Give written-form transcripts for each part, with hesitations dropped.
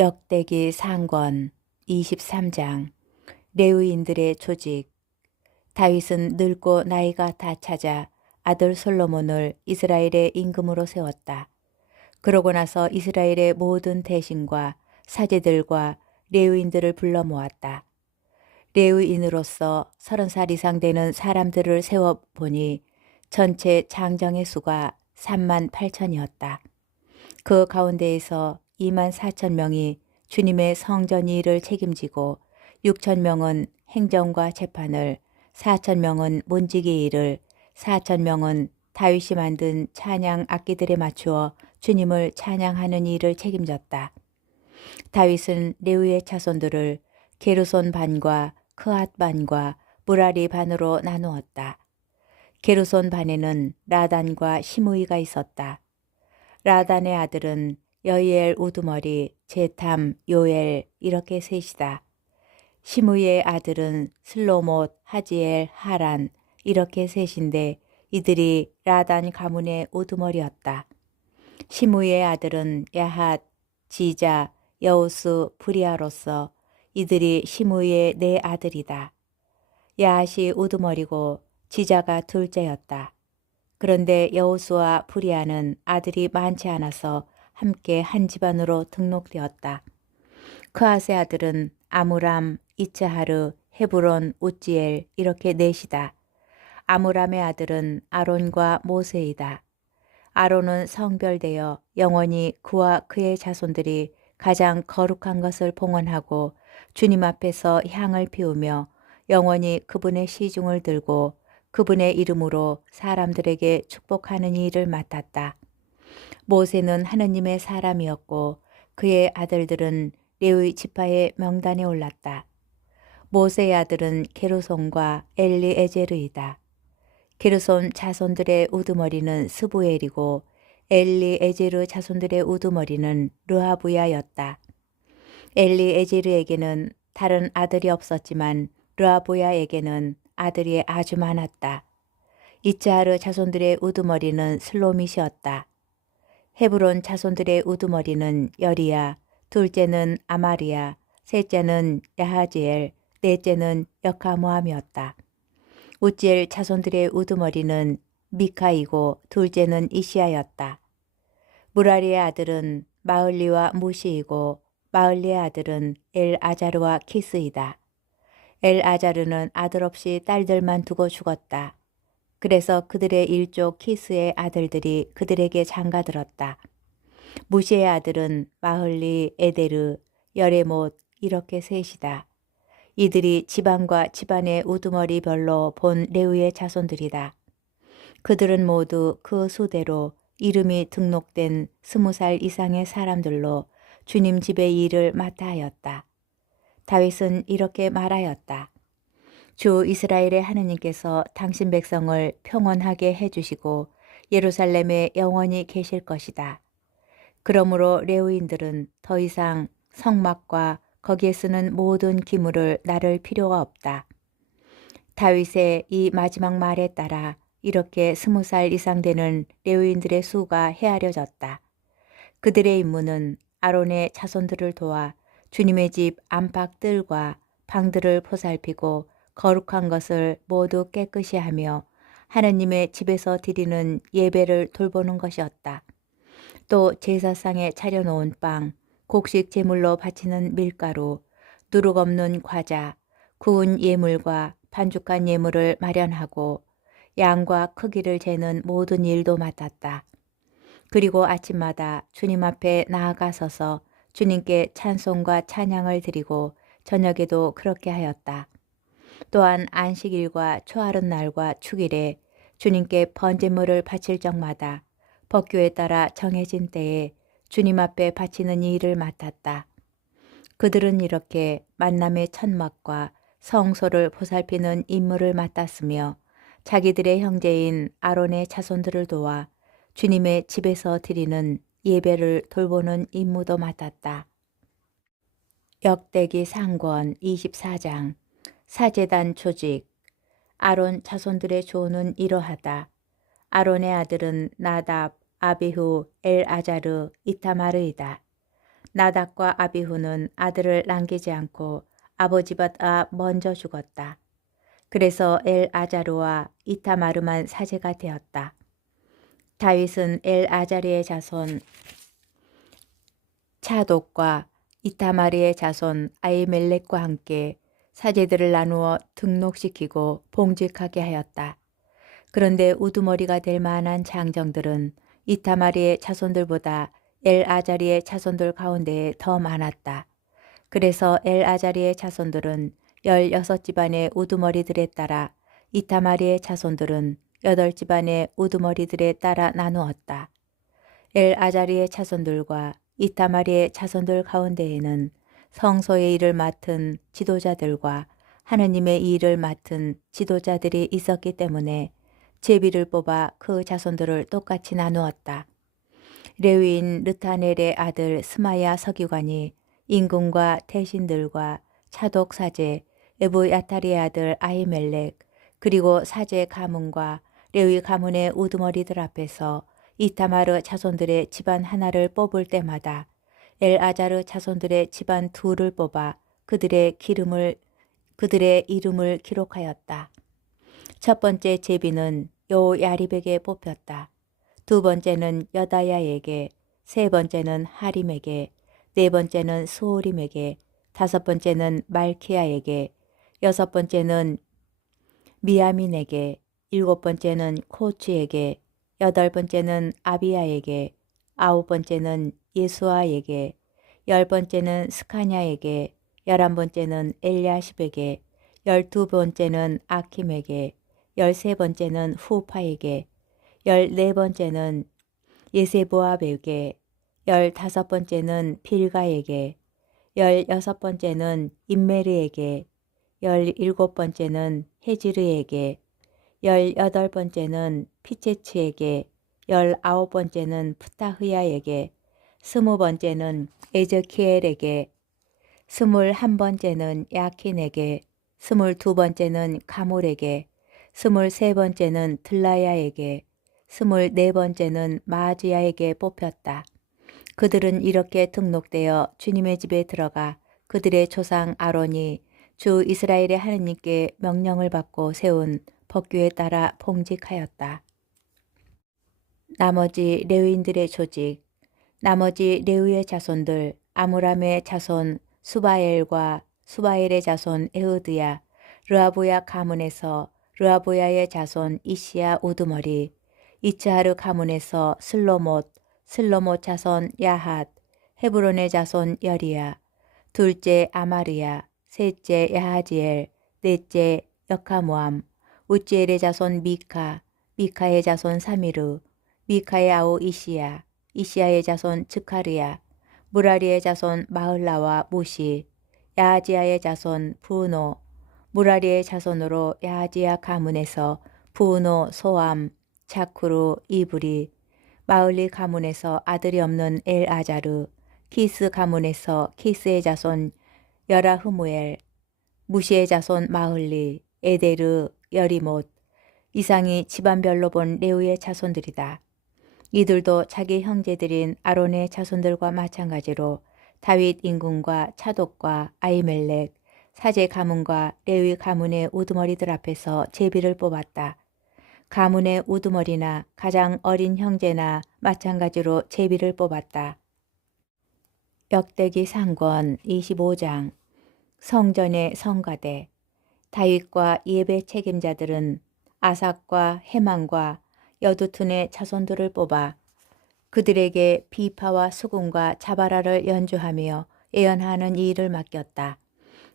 역대기 상권 23장 레위인들의 조직. 다윗은 늙고 나이가 다 차자 아들 솔로몬을 이스라엘의 임금으로 세웠다. 그러고 나서 이스라엘의 모든 대신과 사제들과 레위인들을 불러 모았다. 레위인으로서 30살 이상 되는 사람들을 세워보니 전체 장정의 수가 38,000이었다. 그 가운데에서 24,000명이 주님의 성전 일을 책임지고 6,000명은 행정과 재판을, 4,000명은 문지기 일을, 4,000명은 다윗이 만든 찬양 악기들에 맞추어 주님을 찬양하는 일을 책임졌다. 다윗은 레위의 자손들을 게르손 반과 크앗 반과 무라리 반으로 나누었다. 게르손 반에는 라단과 시므이가 있었다. 라단의 아들은 여이엘 우두머리, 제탐, 요엘 이렇게 셋이다. 시므이의 아들은 슬로못, 하지엘, 하란 이렇게 셋인데 이들이 라단 가문의 우두머리였다. 시므이의 아들은 야핫, 지자, 여우스, 브리아로서 이들이 시므이의 네 아들이다. 야핫이 우두머리고 지자가 둘째였다. 그런데 여우수와 브리아는 아들이 많지 않아서 함께 한 집안으로 등록되었다. 크앗의 아들은 아므람, 이츠하르, 헤브론, 우지엘 이렇게 넷이다. 아므람의 아들은 아론과 모세이다. 아론은 성별되어 영원히 그와 그의 자손들이 가장 거룩한 것을 봉헌하고 주님 앞에서 향을 피우며 영원히 그분의 시중을 들고 그분의 이름으로 사람들에게 축복하는 일을 맡았다. 모세는 하느님의 사람이었고 그의 아들들은 레위 지파의 명단에 올랐다. 모세의 아들은 게르손과 엘리에제르이다. 게르손 자손들의 우두머리는 스부엘이고 엘리에제르 자손들의 우두머리는 르하부야였다. 엘리에제르에게는 다른 아들이 없었지만 르하부야에게는 아들이 아주 많았다. 이츠하르 자손들의 우두머리는 슬로밋이었다. 헤브론 자손들의 우두머리는 여리야, 둘째는 아마리야, 셋째는 야하지엘, 넷째는 여카모함이었다. 우지엘 자손들의 우두머리는 미카이고 둘째는 이시야였다. 무라리의 아들은 마을리와 무시이고 마을리의 아들은 엘아자르와 키스이다. 엘아자르는 아들 없이 딸들만 두고 죽었다. 그래서 그들의 일족 키스의 아들들이 그들에게 장가들었다. 무시의 아들은 마흘리, 에데르, 여레못 이렇게 셋이다. 이들이 지방과 집안의 우두머리별로 본 레위의 자손들이다. 그들은 모두 그 수대로 이름이 등록된 20살 이상의 사람들로 주님 집의 일을 맡아 하였다. 다윗은 이렇게 말하였다. 주 이스라엘의 하느님께서 당신 백성을 평온하게 해주시고 예루살렘에 영원히 계실 것이다. 그러므로 레위인들은 더 이상 성막과 거기에 쓰는 모든 기물을 나를 필요가 없다. 다윗의 이 마지막 말에 따라 이렇게 20살 이상 되는 레위인들의 수가 헤아려졌다. 그들의 임무는 아론의 자손들을 도와 주님의 집 안팎들과 방들을 보살피고 거룩한 것을 모두 깨끗이 하며 하느님의 집에서 드리는 예배를 돌보는 것이었다. 또 제사상에 차려놓은 빵, 곡식 제물로 바치는 밀가루, 누룩 없는 과자, 구운 예물과 반죽한 예물을 마련하고 양과 크기를 재는 모든 일도 맡았다. 그리고 아침마다 주님 앞에 나아가서서 주님께 찬송과 찬양을 드리고 저녁에도 그렇게 하였다. 또한 안식일과 초하룻 날과 축일에 주님께 번제물을 바칠 적마다 법규에 따라 정해진 때에 주님 앞에 바치는 일을 맡았다. 그들은 이렇게 만남의 천막과 성소를 보살피는 임무를 맡았으며 자기들의 형제인 아론의 자손들을 도와 주님의 집에서 드리는 예배를 돌보는 임무도 맡았다. 역대기 상권 24장 사제단 조직. 아론 자손들의 조는 이러하다. 아론의 아들은 나답, 아비후, 엘아자르, 이타마르이다. 나답과 아비후는 아들을 남기지 않고 아버지보다 먼저 죽었다. 그래서 엘아자르와 이타마르만 사제가 되었다. 다윗은 엘아자르의 자손 차독과 이타마르의 자손 아히멜렉과 함께 사제들을 나누어 등록시키고 봉직하게 하였다. 그런데 우두머리가 될 만한 장정들은 이타마르의 자손들보다 엘아자리의 자손들 가운데에 더 많았다. 그래서 엘아자리의 자손들은 16집안의 우두머리들에 따라 이타마르의 자손들은 8집안의 우두머리들에 따라 나누었다. 엘아자리의 자손들과 이타마르의 자손들 가운데에는 성소의 일을 맡은 지도자들과 하느님의 일을 맡은 지도자들이 있었기 때문에 제비를 뽑아 그 자손들을 똑같이 나누었다. 레위인 르타넬의 아들 스마야 서기관이 임금과 대신들과 차독 사제 에브야타리의 아들 아히멜렉 그리고 사제 가문과 레위 가문의 우두머리들 앞에서 이타마르 자손들의 집안 하나를 뽑을 때마다 엘아자르 자손들의 집안 둘을 뽑아 그들의 이름을 기록하였다. 첫 번째 제비는 요야립에게 뽑혔다. 두 번째는 여다야에게, 세 번째는 하림에게, 네 번째는 수오림에게, 다섯 번째는 말키야에게, 여섯 번째는 미야민에게, 일곱 번째는 코치에게, 여덟 번째는 아비야에게, 아홉 번째는 예수아에게, 열 번째는 스카냐에게, 11번째는 엘야십에게, 12번째는 아킴에게, 13번째는 후파에게, 14번째는 예세보압에게, 15번째는 빌가에게, 16번째는 임메르에게, 17번째는 헤지르에게, 18번째는 피체츠에게, 19번째는 푸타흐야에게, 20번째는 에즈키엘에게, 21번째는 야킨에게, 22번째는 가몰에게, 23번째는 들라야에게, 24번째는 마아지야에게 뽑혔다. 그들은 이렇게 등록되어 주님의 집에 들어가 그들의 조상 아론이 주 이스라엘의 하느님께 명령을 받고 세운 법규에 따라 봉직하였다. 나머지 레위인들의 조직. 나머지 레위의 자손들 아므람의 자손 수바엘과 수바엘의 자손 에흐드야, 르아보야 가문에서 르아보야의 자손 이시야 우두머리, 이츠하르 가문에서 슬로못, 슬로못 자손 야핫, 헤브론의 자손 여리야, 둘째 아마리야, 셋째 야하지엘, 넷째 여카모암, 우찌엘의 자손 미카, 미카의 자손 사미르, 미카의 아우 이시야, 이시야의 자손 츠카르야, 무라리의 자손 마흘라와 무시, 야하지야의 자손 부노, 무라리의 자손으로 야하지야 가문에서 부노, 소암, 차쿠르, 이브리, 마흘리 가문에서 아들이 없는 엘아자르, 키스 가문에서 키스의 자손 여라흐무엘, 무시의 자손 마흘리, 에데르, 여리못, 이상이 집안별로 본 레위의 자손들이다. 이들도 자기 형제들인 아론의 자손들과 마찬가지로 다윗 임금과 차독과 아히멜렉, 사제 가문과 레위 가문의 우두머리들 앞에서 제비를 뽑았다. 가문의 우두머리나 가장 어린 형제나 마찬가지로 제비를 뽑았다. 역대기 상권 25장. 성전의 성가대. 다윗과 예배 책임자들은 아삭과 헤만과 여두툰의 자손들을 뽑아 그들에게 비파와 수금과 자바라를 연주하며 예언하는 이 일을 맡겼다.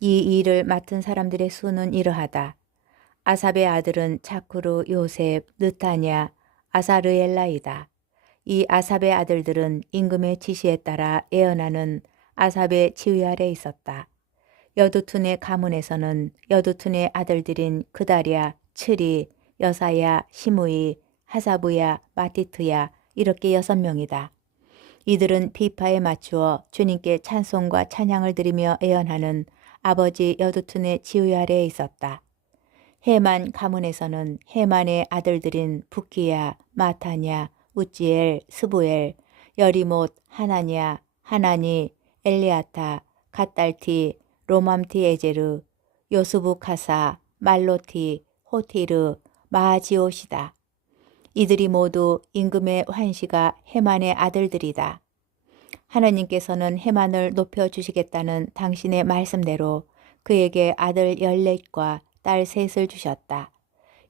이 일을 맡은 사람들의 수는 이러하다. 아삽의 아들은 차쿠르, 요셉, 느타냐, 아사르엘라이다. 이 아삽의 아들들은 임금의 지시에 따라 예언하는 아삽의 지휘 아래 있었다. 여두툰의 가문에서는 여두툰의 아들들인 그다랴, 츠리, 여사야, 시므이, 하사브야, 마티트야 이렇게 6명이다. 이들은 비파에 맞추어 주님께 찬송과 찬양을 드리며 예언하는 아버지 여두툰의 지휘 아래에 있었다. 헤만 가문에서는 헤만의 아들들인 부키야, 마타냐, 우찌엘, 스부엘, 여리못, 하나냐, 하나니, 엘리아타, 갓달티, 로맘티 에제르, 요스부 카사, 말로티, 호티르, 마하지옷이다. 이들이 모두 임금의 환시가 헤만의 아들들이다. 하나님께서는 헤만을 높여주시겠다는 당신의 말씀대로 그에게 아들 14과 딸 3을 주셨다.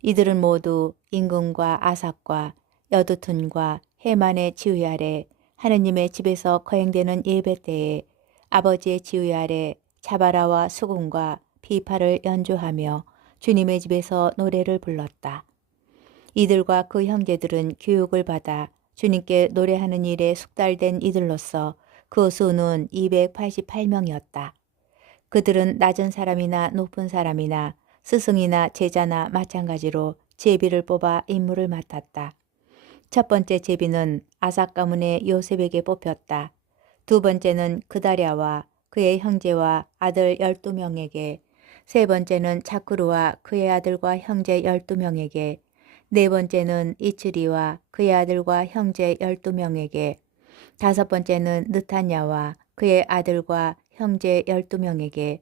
이들은 모두 임금과 아삭과 여두툰과 헤만의 지휘 아래 하느님의 집에서 거행되는 예배 때에 아버지의 지휘 아래 자바라와 수금과 비파를 연주하며 주님의 집에서 노래를 불렀다. 이들과 그 형제들은 교육을 받아 주님께 노래하는 일에 숙달된 이들로서 그 수는 288명이었다. 그들은 낮은 사람이나 높은 사람이나 스승이나 제자나 마찬가지로 제비를 뽑아 임무를 맡았다. 첫 번째 제비는 아삭 가문의 요셉에게 뽑혔다. 두 번째는 그다랴와 그의 형제와 아들 12명에게, 세 번째는 자크루와 그의 아들과 형제 12명에게, 네 번째는 이츠리와 그의 아들과 형제 12명에게, 다섯 번째는 느타냐와 그의 아들과 형제 12명에게,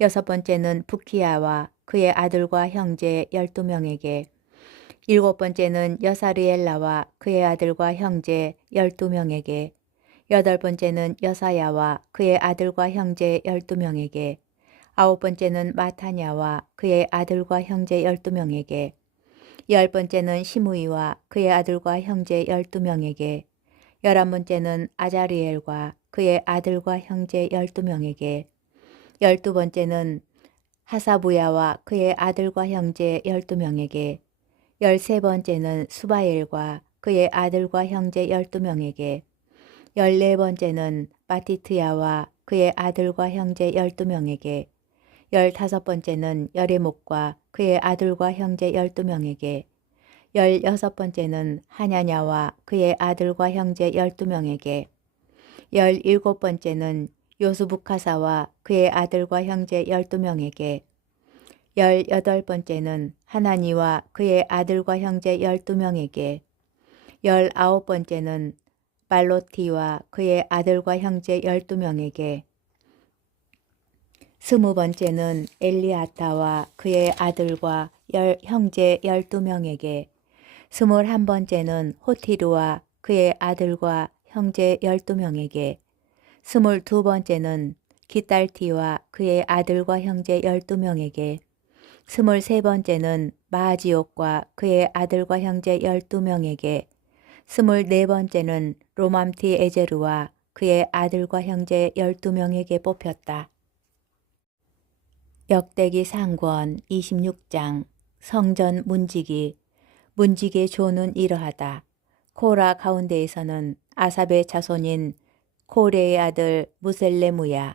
여섯 번째는 부키야와 그의 아들과 형제 12명에게, 일곱 번째는 여사르엘라와 그의 아들과 형제 12명에게, 여덟 번째는 여사야와 그의 아들과 형제 12명에게, 아홉 번째는 마타냐와 그의 아들과 형제 12명에게, 열 번째는 시므이와 그의 아들과 형제 12명에게, 11번째는 아자리엘과 그의 아들과 형제 12명에게, 12번째는 하사부야와 그의 아들과 형제 12명에게, 13번째는 수바엘과 그의 아들과 형제 12명에게, 14번째는 마티트야와 그의 아들과 형제 12명에게, 15번째는 여레목과 그의 아들과 형제 12명에게, 16번째는 하냐냐와 그의 아들과 형제 12명에게, 17번째는 요스부카사와 그의 아들과 형제 12명에게, 18번째는 하나니와 그의 아들과 형제 12명에게, 19번째는 발로티와 그의 아들과 형제 12명에게, 20번째는 엘리아타와 그의 아들과 형제 12명에게, 21번째는 호티르와 그의 아들과 형제 12명에게, 22번째는 기딸티와 그의 아들과 형제 12명에게, 23번째는 마하지옥과 그의 아들과 형제 12명에게, 24번째는 로맘티 에제르와 그의 아들과 형제 12명에게 뽑혔다. 역대기 상권 26장 성전 문지기. 문지기의 조는 이러하다. 코라 가운데에서는 아삽의 자손인 코레의 아들 무셀레무야,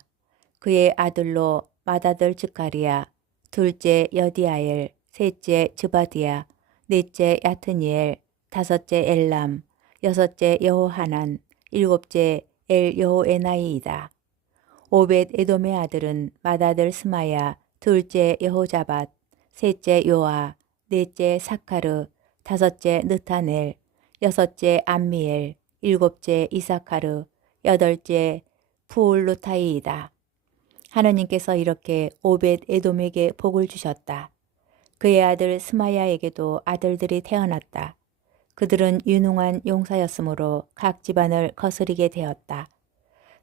그의 아들로 맏아들 즈카리야, 둘째 여디아엘, 셋째 즈바디야, 넷째 야트니엘, 다섯째 엘람, 여섯째 여호하난, 일곱째 엘여호에나이이다. 오벳 에돔의 아들은 맏아들 스마야, 둘째 여호자밧, 셋째 요아, 넷째 사카르, 다섯째 느타넬, 여섯째 암미엘, 일곱째 이사카르, 여덟째 푸울루타이이다. 하느님께서 이렇게 오벳 에돔에게 복을 주셨다. 그의 아들 스마야에게도 아들들이 태어났다. 그들은 유능한 용사였으므로 각 집안을 거스리게 되었다.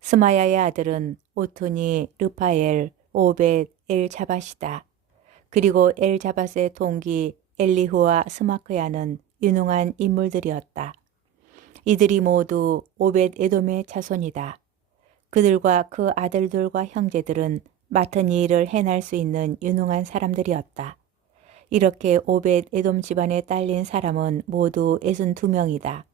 스마야의 아들은 오토니, 르파엘, 오벳, 엘자밧이다. 그리고 엘자밧의 동기 엘리후와 스마크야는 유능한 인물들이었다. 이들이 모두 오벳 에돔의 자손이다. 그들과 그 아들들과 형제들은 맡은 일을 해낼 수 있는 유능한 사람들이었다. 이렇게 오벳 에돔 집안에 딸린 사람은 모두 62명이다.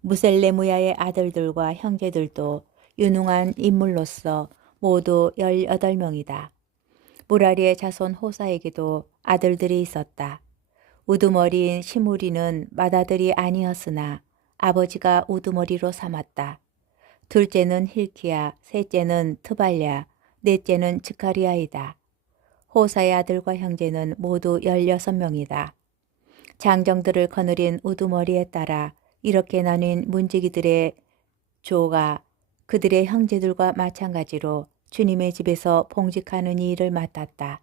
무셀레무야의 아들들과 형제들도 유능한 인물로서 모두 18명이다. 무라리의 자손 호사에게도 아들들이 있었다. 우두머리인 시므리는 맏아들이 아니었으나 아버지가 우두머리로 삼았다. 둘째는 힐키야, 셋째는 트발랴, 넷째는 즈카리아이다. 호사의 아들과 형제는 모두 16명이다. 장정들을 거느린 우두머리에 따라 이렇게 나뉜 문지기들의 조가 그들의 형제들과 마찬가지로 주님의 집에서 봉직하는 이 일을 맡았다.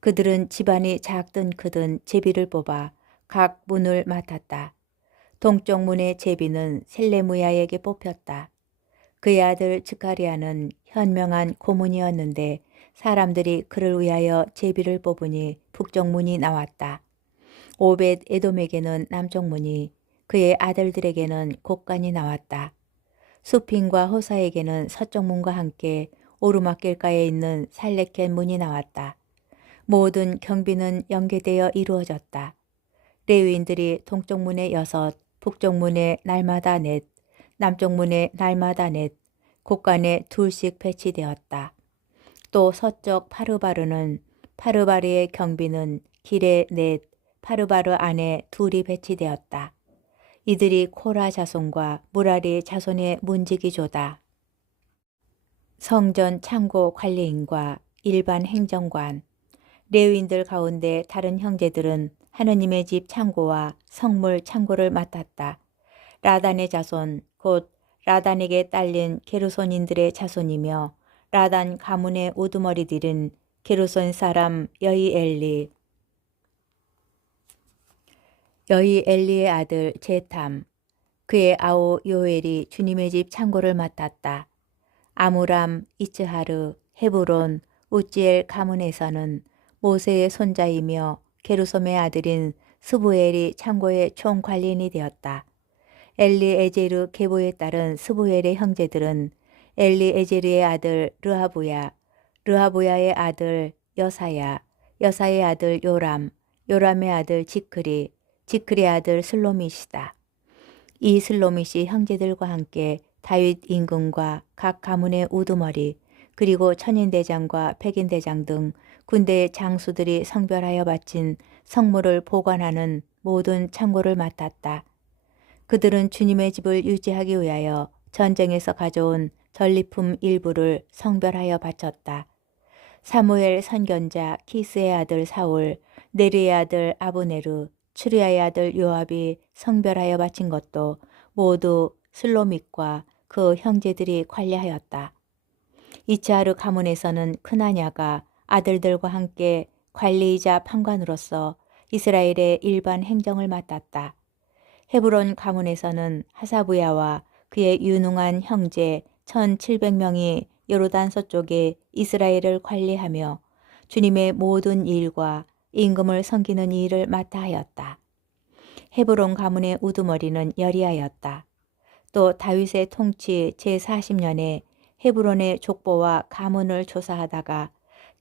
그들은 집안이 작든 크든 제비를 뽑아 각 문을 맡았다. 동쪽 문의 제비는 셀레무야에게 뽑혔다. 그의 아들 즈카리아는 현명한 고문이었는데 사람들이 그를 위하여 제비를 뽑으니 북쪽 문이 나왔다. 오벳 에돔에게는 남쪽 문이, 그의 아들들에게는 곡간이 나왔다. 수핀과 호사에게는 서쪽 문과 함께 오르막길가에 있는 살레켓 문이 나왔다. 모든 경비는 연계되어 이루어졌다. 레위인들이 동쪽 문에 6, 북쪽 문에 날마다 4, 남쪽 문에 날마다 4, 곡간에 2씩 배치되었다. 또 서쪽 파르바르는 파르바르의 경비는 길에 4, 파르바르 안에 2이 배치되었다. 이들이 코라 자손과 무라리 자손의 문지기조다. 성전 창고 관리인과 일반 행정관, 레위인들 가운데 다른 형제들은 하느님의 집 창고와 성물 창고를 맡았다. 라단의 자손, 곧 라단에게 딸린 게르손인들의 자손이며 라단 가문의 우두머리들은 게르손 사람 여이엘리의 아들 제탐, 그의 아우 요엘이 주님의 집 창고를 맡았다. 아무람, 이츠하르, 헤브론, 우지엘 가문에서는 모세의 손자이며 게르솜의 아들인 스부엘이 창고의 총관리인이 되었다. 엘리에제르 계보에 따른 스부엘의 형제들은 엘리에제르의 아들 르하부야, 르하부야의 아들 여사야, 여사의 아들 요람, 요람의 아들 지크리, 지크리의 아들 슬로밋이다. 이 슬로밋이 형제들과 함께 다윗 임금과 각 가문의 우두머리, 그리고 천인대장과 백인대장 등 군대의 장수들이 성별하여 바친 성물을 보관하는 모든 창고를 맡았다. 그들은 주님의 집을 유지하기 위하여 전쟁에서 가져온 전리품 일부를 성별하여 바쳤다. 사무엘 선견자 키스의 아들 사울, 네리의 아들 아브네르, 추리아의 아들 요압이 성별하여 바친 것도 모두 슬로밋과 그 형제들이 관리하였다. 이츠하르 가문에서는 크나냐가 아들들과 함께 관리이자 판관으로서 이스라엘의 일반 행정을 맡았다. 헤브론 가문에서는 하사부야와 그의 유능한 형제 1700명이 요르단 서쪽에 이스라엘을 관리하며 주님의 모든 일과 임금을 섬기는 일을 맡아 하였다. 헤브론 가문의 우두머리는 여리하였다. 또 다윗의 통치 제40년에 헤브론의 족보와 가문을 조사하다가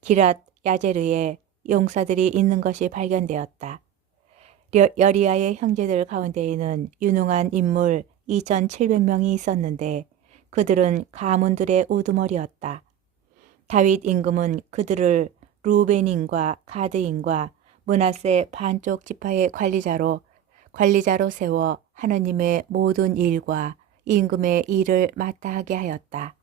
기랏 야제르에 용사들이 있는 것이 발견되었다. 여리야의 형제들 가운데에는 유능한 인물 2700명이 있었는데 그들은 가문들의 우두머리였다. 다윗 임금은 그들을 루벤인과 가드인과 므낫세 반쪽 지파의 관리자로 세워 하느님의 모든 일과 임금의 일을 맡아 하게 하였다.